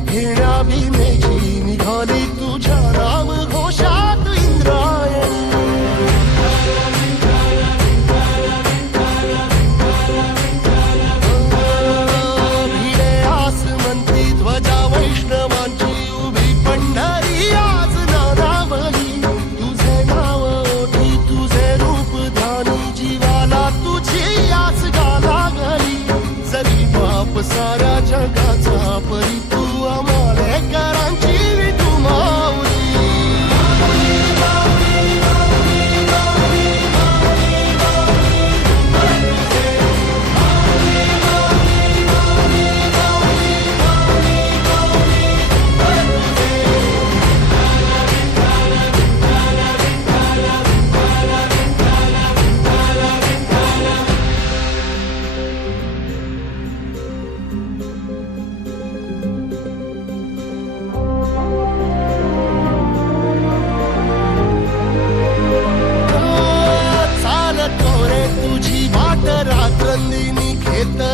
फिरावी मेची निघाली तुझ्या राम Let the